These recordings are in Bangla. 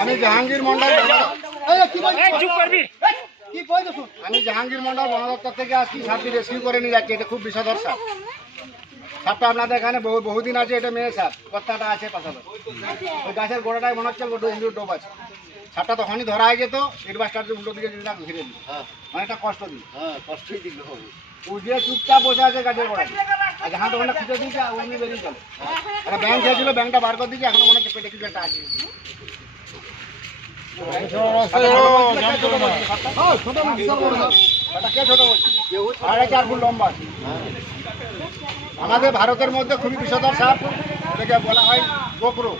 আমি জাহাঙ্গীর মন্ডল বন দপ্তর থেকে আসছি। সাপটি রেস্কিউ করে নিয়ে যাচ্ছি। এটা খুব বিষধর সাপ। সাপটা আপনাদের এখানে বহুদিন আছে। এটা মেয়ে সাপ, কত্তাটা আছে পাশাপাশি। ওই গাছের গোড়াটায় মনে হচ্ছে ডোব আছে। সাপটা তখনই ধরা হয়ে যেত। এডবাসটার উল্টো দিকে যদি ঘিরে দিল, অনেকটা কষ্ট দিই। কষ্টই দিল। ও যে চুপচাপ বসে আছে গাছের গোড়ায়, আর যখন তখন খুঁজে দিয়েছে অমনি বেরিয়ে চলে। একটা ব্যাংক খেয়েছিল, ব্যাংকটা বার করে দিয়েছে। এখনো মনে হচ্ছে পেটে কিছু একটা আছে। আমাদের ভারতের মধ্যে খুবই বিষধর সাপ, এটাকে বলা হয় গোকরো।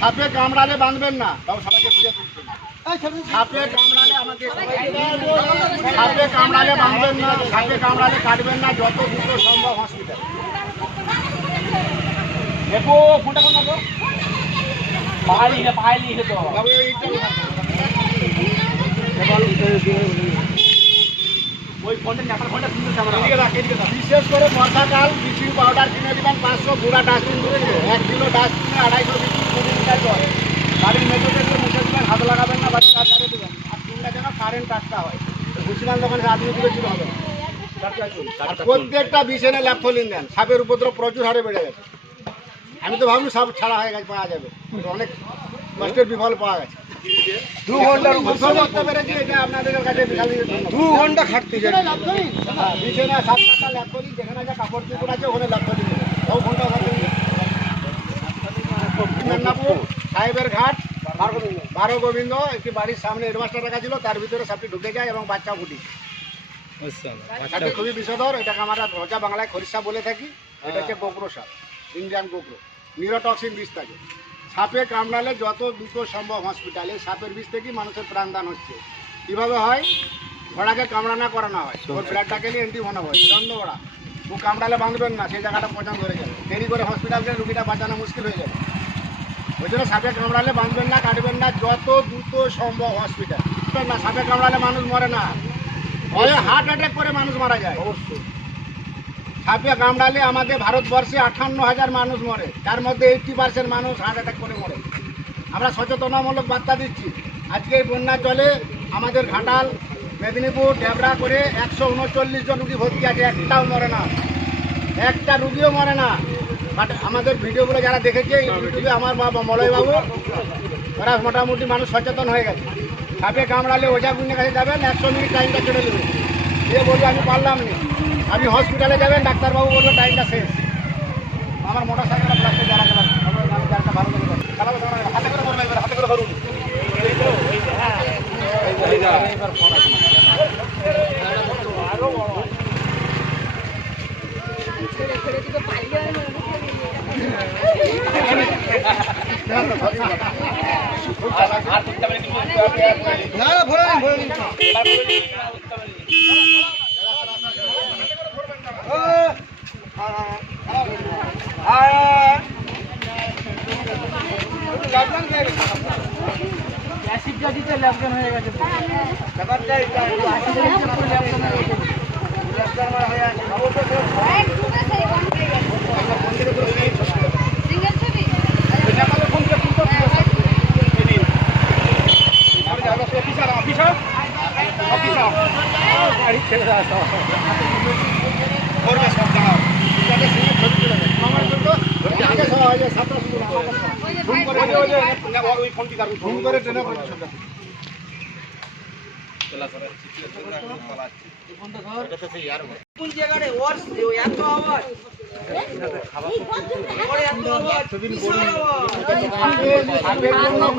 সাপে কামড়ালে বাঁধবেন না, তাও সবাইকে বুঝে তুলছেন। সাপে কামড়ালে সাপে কামড়ালে বাঁধবেন না, সাপে কামড়ালে কাটবেন না, যত দ্রুত সম্ভব হসপিটাল। দেখো ফোনটা কোন নেবো বিশেষ করে বর্ষাকাল ব্লিচিং পাউডার কিনে দিবেন 500, গুঁড়া ডাস্টবিন করে 1 কিলো ডাস্টবিনে 250 লিটার জল। বাড়ির মেঝেতে মুছে দেবেন, হাত লাগাবেন না, বাড়ির কাজ ছাড়ে দেবেন। আর চুলটা যেন কারেন্ট টাটকা হয়। ভুসিমান দোকানে আদমি দিলে চুল হবে। প্রত্যেকটা বিছানে ল্যাপথলিন দেন। সাপের উপদ্রব প্রচুর হারে বেড়ে গেছে। আমি তো ভাবলাম সাপ ছাড়া হয়ে গেছে, পাওয়া যাবে। অনেক কষ্টের বিফল পাওয়া গেছে। 2 ঘন্টার আপনাদের কাছে 2 ঘন্টা খাটতে যায়। বিছানা সাপটা ল্যাপথলিন, যেখানে যা কাপড় চোপড় আছে ওখানে ল্যাপথলিন দেবেন। তাও ঘন্টা মেদিনীপুর সাহেবের ঘাট 12 গোবিন্দ একটি বাড়ির সামনে হেডমাস্টার রাখা ছিল, তার ভিতরে সাপটি ঢুকে যায় এবং বাচ্চা ফুটি। সাপটি খুবই বিষধর। এটাকে আমরা রোজা বাংলায় খরিসা বলে থাকি। এটা হচ্ছে গোকরো সাপ, ইন্ডিয়ান গোকরো। নিউরোটক্সিন বিষ থাকে। সাপে কামড়ালে যত দ্রুত সম্ভব হসপিটালে। সাপের বিষ থেকেই মানুষের প্রাণদান হচ্ছে। কীভাবে হয়? ঘোড়াকে কামড়ানা করানো হয়, ওর ব্লাডটাকে নিয়ে এন্টিভেনম হয়। দণ্ড ঘোড়া ও কামড়ালে বাঁধবেন না, সেই জায়গাটা পছন্দ ধরে যাবে। দেরি করে হসপিটাল গেলে রুগীটা বাঁচানো মুশকিল হয়ে যাবে। ওই জন্য সাপে কামড়ালে বাঁধবেন না, কাটবেন না, যত দ্রুত সম্ভব হসপিটাল না। সাপে কামড়ালে মানুষ মরে না, ভয়ে হার্ট অ্যাটাক করে মানুষ মারা যায়। অবশ্যই সাপে কামড়ালে আমাদের ভারতবর্ষে 58,000 মানুষ মরে, তার মধ্যে 80% মানুষ হার্ট অ্যাটাক করে মরে। আমরা সচেতনামূলক বার্তা দিচ্ছি। আজকে এই বন্যার জলে আমাদের ঘাটাল, মেদিনীপুর, ডেবরা করে 139 জন রুগী ভর্তি আছে, একটাও মরে না, একটা রুগীও মরে না। বাট আমাদের ভিডিওগুলো যারা দেখেছে ইউটিউবে, আমার বাবা মলয়বাবু, ওরা মোটামুটি মানুষ সচেতন হয়ে গেছে। সাপে কামড়ালে ওঝা গুণের কাছে যাবেন, 100 মিনিট টাইমটা কেটে দেবেন। দিয়ে বলবে আমি পারলাম না, আপনি হসপিটালে যাবেন, ডাক্তারবাবু বলবে টাইমটা শেষ। আমার মোটর সাইকেলটা প্লাস্টে যারা গেলাম, আমি যারটা ভালো করে হাতে করে ধরুন, হাতে করে ধরুন। অ্যাসিডটা দিতে ল্যাপটন হয়ে গেছে। ব্যাপারটা এটা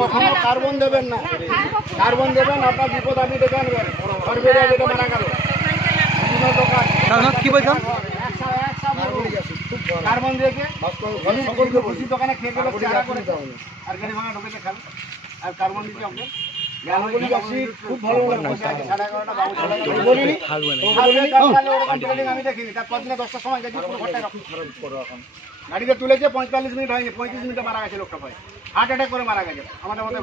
কখনো কার্বন দেবেন না। কার্বন দেবেন আপনার বিপদ, আপনি ডেকে আনবেন। মারা গেল কি বলছেন? কার্বন দিয়েছে সকলকে বসি দোকানে খেয়ে গেলে আর গাড়ি ভাঙা ঢোকেছে খাবে। আর কার্বন দিচ্ছি আপনি খুব ভালো আমি দেখিনি। তার পর দিনে 10টার সময় গেছি, গাড়িতে তুলেছে, 45 মিনিট হয়নি, 35 মিনিটে মারা গেছে লোকটা। ভাই হার্ট অ্যাটাক করে মারা গেছে আমাদের মধ্যে।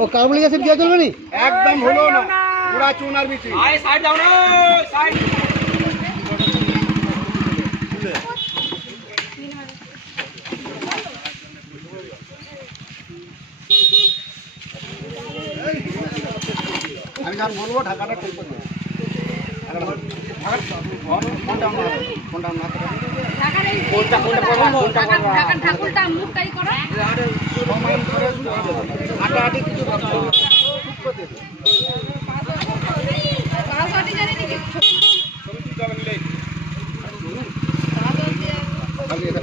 ও কার্বনিক অ্যাসিড দেওয়া চলবে না, একদম হলো না, পুরা চুন আর বিচি। দেবো, ঢাকাটা খুলবো না। কোনটা না ঠাকুরটা মুখটাই করো। হাঁটাহাঁটি কিছু ভাবতে হবে। খালি এটা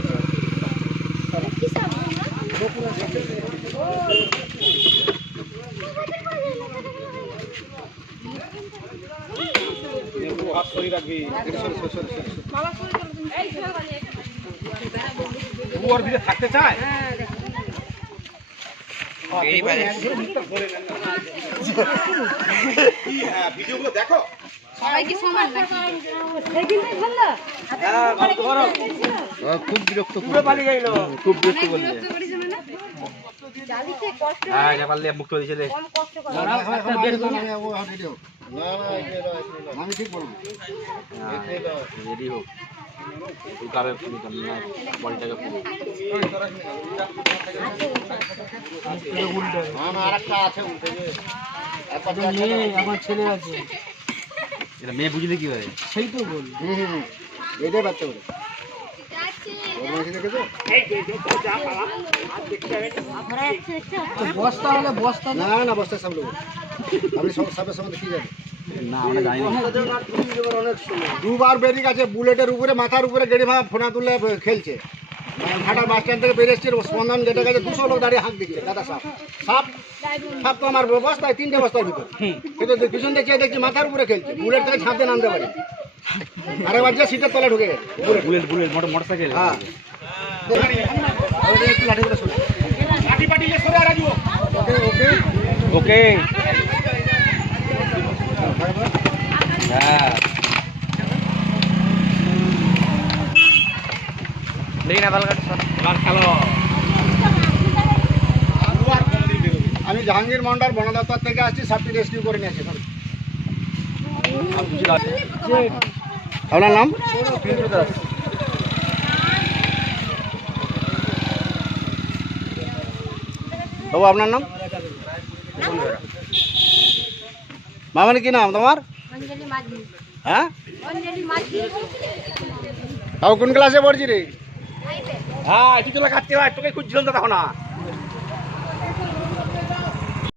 হাত সরি রাখবি। ওর ভিতরে থাকতে চায় ভিডিওগুলো দেখো। সবাই কি সমান নাকি? খুব বিরক্ত খুব বিরক্ত করলে বিরক্ত করেছে মানে? হ্যাঁ এটা পারলে মুক্ত দিয়েছিলে আমি ঠিক বলবো। রেডি হোক উল্কাবে বলটাকে আরেকটা আছে উল্টে যে আমার ছেলে আছে এটা মেয়ে বুঝলে কি হয় সেই তো বল এটাই বাচ্চা বলে বদমাইশি দেখেছো? বস্তা হলে বস্তা না না বস্তা সব লোক আপনি সব সাপের সম্বন্ধে কি জানেন? না আমরা জানি না দুবার বেরিয়ে গেছে বুলেটের উপরে মাথার উপরে গেড়ি ভাঙা ফোনা তুলে খেলছে ঘাটার বাস স্ট্যান্ড থেকে বেরিয়ে এসছে স্পন্দন গেটে গেছে 200 লোক দাঁড়িয়ে হাঁক দিচ্ছে দাদা সাপ সাপ সাপ তো আমার বস্তায় 3টে বস্তার ভিতর কিন্তু পিছন দিয়ে চেয়ে দেখছি মাথার উপরে খেলছে বুলেট থেকে ঝাঁপতে নামতে পারে আরেকবার যে সিটের তলে ঢুকে গেছে বুলেট বুলেট মোটর সাইকেল হ্যাঁ একটু লাঠি করে শুনে ওকে হ্যাঁ দেখি না বাল খেলো আমি জাহাঙ্গীর মন্ডল বন দপ্তর থেকে আসছি সাপটি রেস্কিউ করে নিয়েছি আপনার নাম বাবু আপনার নাম মামানি কি নাম তোমার অঞ্জলি মাঝি। হ্যাঁ অঞ্জলি মাঝি। তাও কোন ক্লাসে পড়ছি রে হ্যাঁ কিছু খাচ্ছে তোকে খুঁজছিলাম তো তখন না